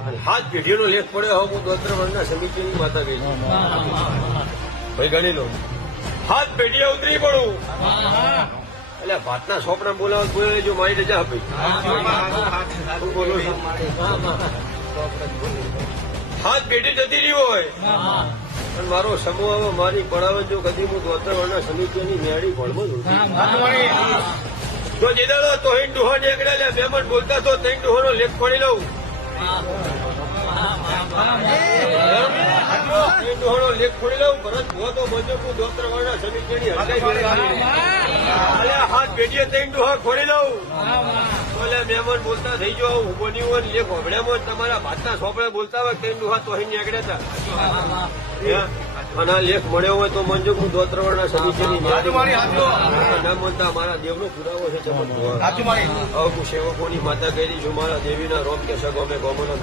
હાથ પેઢીનો લેખ પડ્યો હું દોત્રવર્ણના સમિતિની માતા ગઈ ભાઈ ગણી લો હાથ પેઢીએ ઉતરી પડું એટલે ભાતના સોપડા બોલાવ બોલે જો મારી રજા આપી બોલો હાથ પેઢી જતી રહી હોય અને મારો સમૂહ મારી પડાવે જો કદી હું દોત્રવર્ણના સમિતિની મેળી ભણવો જો જેદાડો તો હિન્દ ડુહા નીકળ્યા મહેમાન બોલતા તો ત્રણ ડુહાનો લેખ પડી લઉં લેખ ખોડી લઉં ભરત ભુવા તો મંજૂર દોત્રવર્ણના સમિતિની હાથ પેઢીએ ત્રણ ડુહા ખોડી લઉં એટલે મહેમાન બોલતા થઈ જાઓ ઉભો નહીં હોય લેખ હોભળ્યામાં તમારા ભાતના સોપડે બોલતા હોય ત્રણ ડુહા તો અહીં નીકળ્યા હતા અને આ લેખ મળ્યો હોય તો મંજૂર હું દોત્રવર્ણના સમિતિની ના બોલતા મારા દેવનો પુરાવો છે ચમક હું સેવકોની માતા કરી છું મારા દેવીના રોમ કે સગો મેં ગોમનો